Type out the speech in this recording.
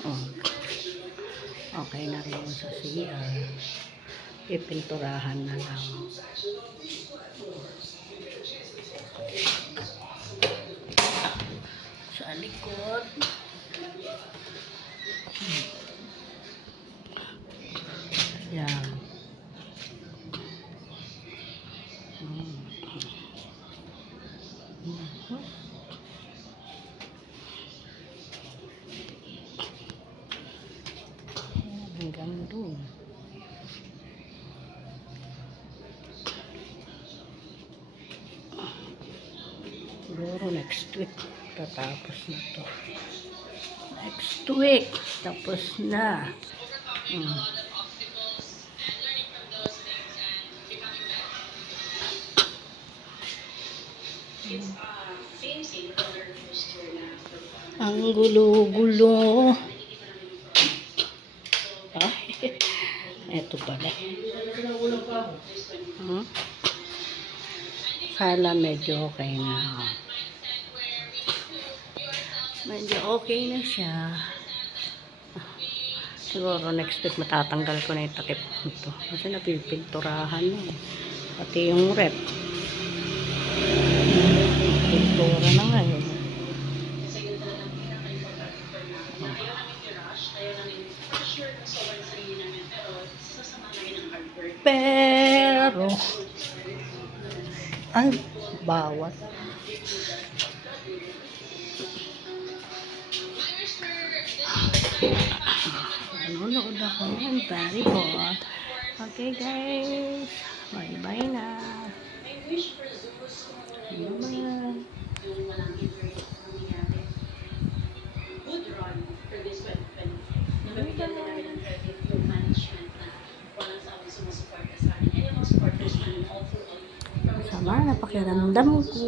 Oh. Okay na rin sa CR. Ipinturahan na lang. Sa likod. Yan. Mm. Mhm. Yan, Hanggang doon. Siguro next week tatapos na to. Next week tapos na. Mm. Ang gulo-gulo. Ay, eto pala. Hmm? Kala medyo okay na. oh. Medyo okay na siya. Siguro next week matatanggal ko na yung takip nito. Kasi napipinturahan na eh. Pati yung rep. Pintura na nga eh. Pero, ay, bawat. Nanonood ako ng Barry po. Okay guys, bye-bye na. Bye. masama na pakiramdam ko.